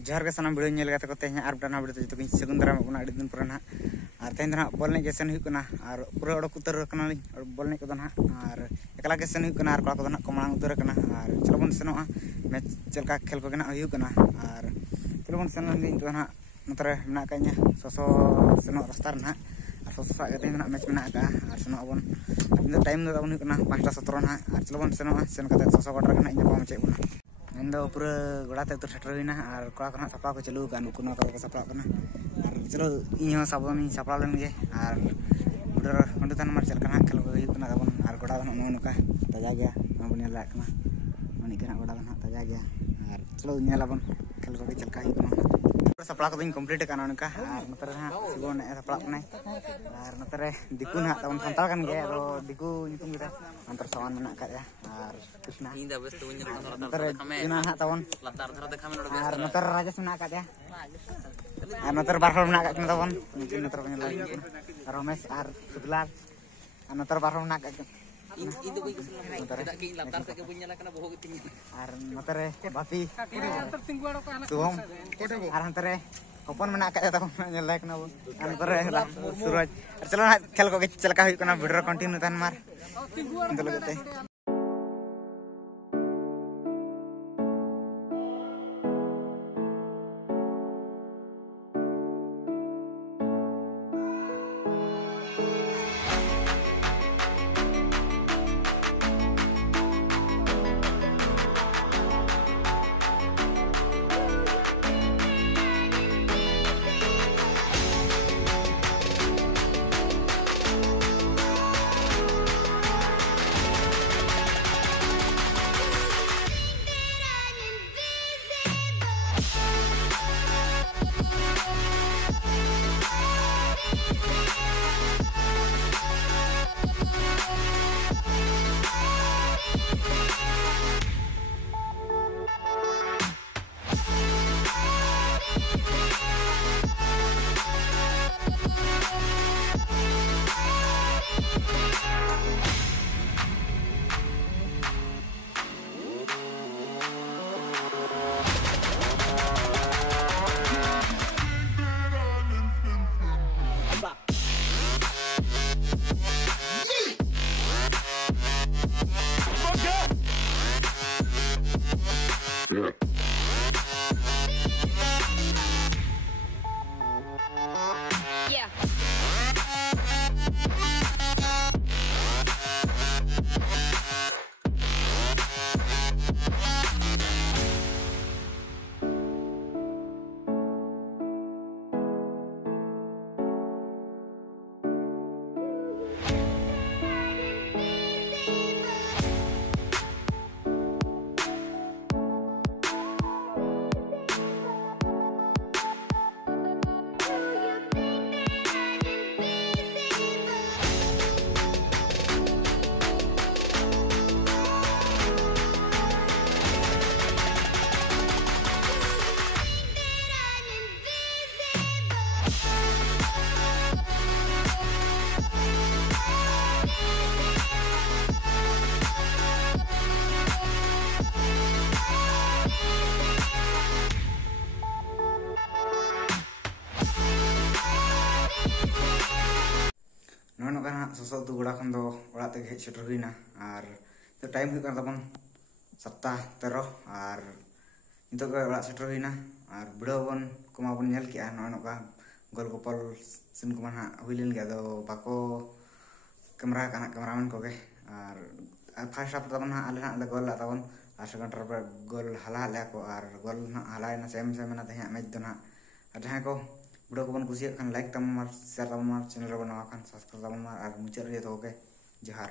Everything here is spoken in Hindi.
जहर के सामान वीडियो नेल को तेज और मिटाना वीडियो जो सगुन दाराम अड़ी दिन पर ना और तेज ना बॉल ने सेन होना और पूरा उड़क उतर बॉल ने को और एकला के सेन होना और कड़ा को मांग उतर और चलो बन सेनोगा मैच चलका खेल को और चलो बन सेन ना नतरे मेना कanya ससो सेनो रास्ता ना और ससो सा गते ना मैच मेना का और सेनो बन टाइम दो बन होना 5:17 ना और चलो बन सेनोगा सेन कते ससो गडर कना इन पाम चेक बना इन पूरा गड़ाते उतर सेटर होना और कड़ा को सापड़ा को चालू का नुकुना को सापड़ा करना और चलो इन साबन सापड़ा लेन गे और उधर अंडे तन मार चलका खेल को होना तबन और गड़ा नोका ताजा गया बन नेला कना मनी कना गड़ा ताजा गया और चलो नेलाबन खेल को चलका सापड़ा को कम्प्लीट करना उनका और नतरे ना सिगोन सापड़ा कनाय और नतरे दिकु ना तबन संताल कन गे और दिकु नितुम गिरा अंतर समान मेना काया और Krishna in the best one नतरे इना हा तबन लतार धरा देखा में और नतरे राजेश मेना काया और नतरे बारहर मेना का तबन नतरे बन लाइन रमेश और सुखलाल और नतरे बारहर मेना का इन दो कोई नतरे के लतार से के बुन नेला कना बहुत तिंग और नतरे बापी शुभम और नतरे ओपन में ना का तबन लाइक ना नतरे सूरज चलो ना खेल को चलका वीडियो कंटिन्यू तन मार इंतो लगते ससो दो गड़ा खन दो ओड़ा ते हेज सेटर हुईना और तो टाइम हुई कान तबन 7:13 और नितो के ओड़ा सेटर हुईना और वीडियो बन कोमा बन नेल किया नोका गोल गोपाल सिन को माना हुइलेन गया दो बाको कैमरा काना कैमरामैन को के और फर्स्ट हाफ तबन आले ना गोल ला तबन और सेकंड हाफ गोल हला ले को और गोल ना हला ना सेम सेम ना ते मैच दो ना और जहां को वीडियो को बन कुसिया खान लाइक तम मार शेयर तम मार चैनल बनावा खान सब्सक्राइब तम मार और मुचार रे तो के जोहार।